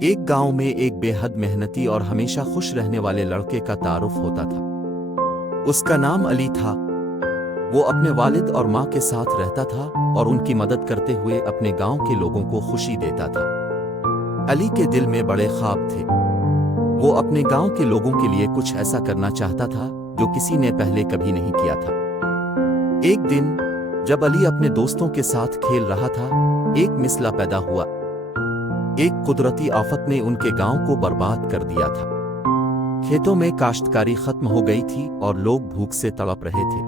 ایک گاؤں میں ایک بے حد محنتی اور ہمیشہ خوش رہنے والے لڑکے کا تعارف ہوتا تھا۔ اس کا نام علی تھا۔ وہ اپنے والد اور ماں کے ساتھ رہتا تھا اور ان کی مدد کرتے ہوئے اپنے گاؤں کے لوگوں کو خوشی دیتا تھا۔ علی کے دل میں بڑے خواب تھے۔ وہ اپنے گاؤں کے لوگوں کے لیے کچھ ایسا کرنا چاہتا تھا جو کسی نے پہلے کبھی نہیں کیا تھا۔ ایک دن جب علی اپنے دوستوں کے ساتھ کھیل رہا تھا، ایک مسئلہ پیدا ہوا۔ ایک قدرتی آفت نے ان کے گاؤں کو برباد کر دیا تھا۔ کھیتوں میں کاشتکاری ختم ہو گئی تھی اور لوگ بھوک سے تڑپ رہے تھے۔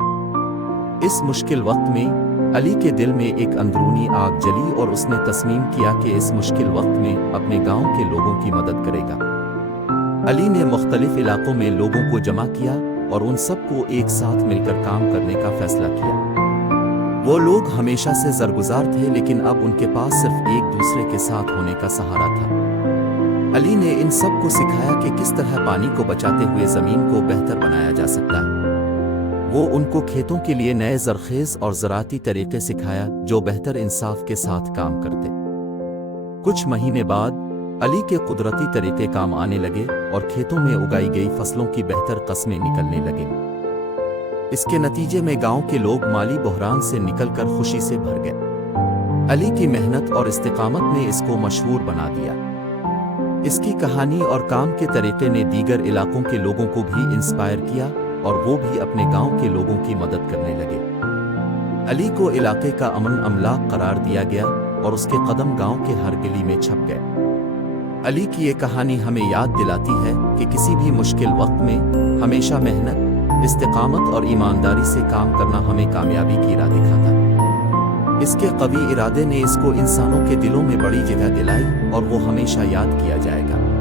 اس مشکل وقت میں علی کے دل میں ایک اندرونی آگ جلی اور اس نے تصمیم کیا کہ اس مشکل وقت میں اپنے گاؤں کے لوگوں کی مدد کرے گا۔ علی نے مختلف علاقوں میں لوگوں کو جمع کیا اور ان سب کو ایک ساتھ مل کر کام کرنے کا فیصلہ کیا۔ وہ لوگ ہمیشہ سے زرگزار تھے، لیکن اب ان کے پاس صرف ایک دوسرے کے ساتھ ہونے کا سہارا تھا۔ علی نے ان سب کو سکھایا کہ کس طرح پانی کو بچاتے ہوئے زمین کو بہتر بنایا جا سکتا ہے۔ وہ ان کو کھیتوں کے لیے نئے زرخیز اور زراعتی طریقے سکھایا جو بہتر انصاف کے ساتھ کام کرتے۔ کچھ مہینے بعد علی کے قدرتی طریقے کام آنے لگے اور کھیتوں میں اگائی گئی فصلوں کی بہتر قسمیں نکلنے لگیں۔ اس کے نتیجے میں گاؤں کے لوگ مالی بحران سے نکل کر خوشی سے بھر گئے۔ علی کی محنت اور استقامت نے اس کو مشہور بنا دیا۔ اس کی کہانی اور کام کے طریقے نے دیگر علاقوں کے لوگوں کو بھی انسپائر کیا اور وہ بھی اپنے گاؤں کے لوگوں کی مدد کرنے لگے۔ علی کو علاقے کا امن املاک قرار دیا گیا اور اس کے قدم گاؤں کے ہر گلی میں چھپ گئے۔ علی کی یہ کہانی ہمیں یاد دلاتی ہے کہ کسی بھی مشکل وقت میں ہمیشہ محنت، استقامت اور ایمانداری سے کام کرنا ہمیں کامیابی کی راہ دکھاتا۔ اس کے قوی ارادے نے اس کو انسانوں کے دلوں میں بڑی جگہ دلائی اور وہ ہمیشہ یاد کیا جائے گا۔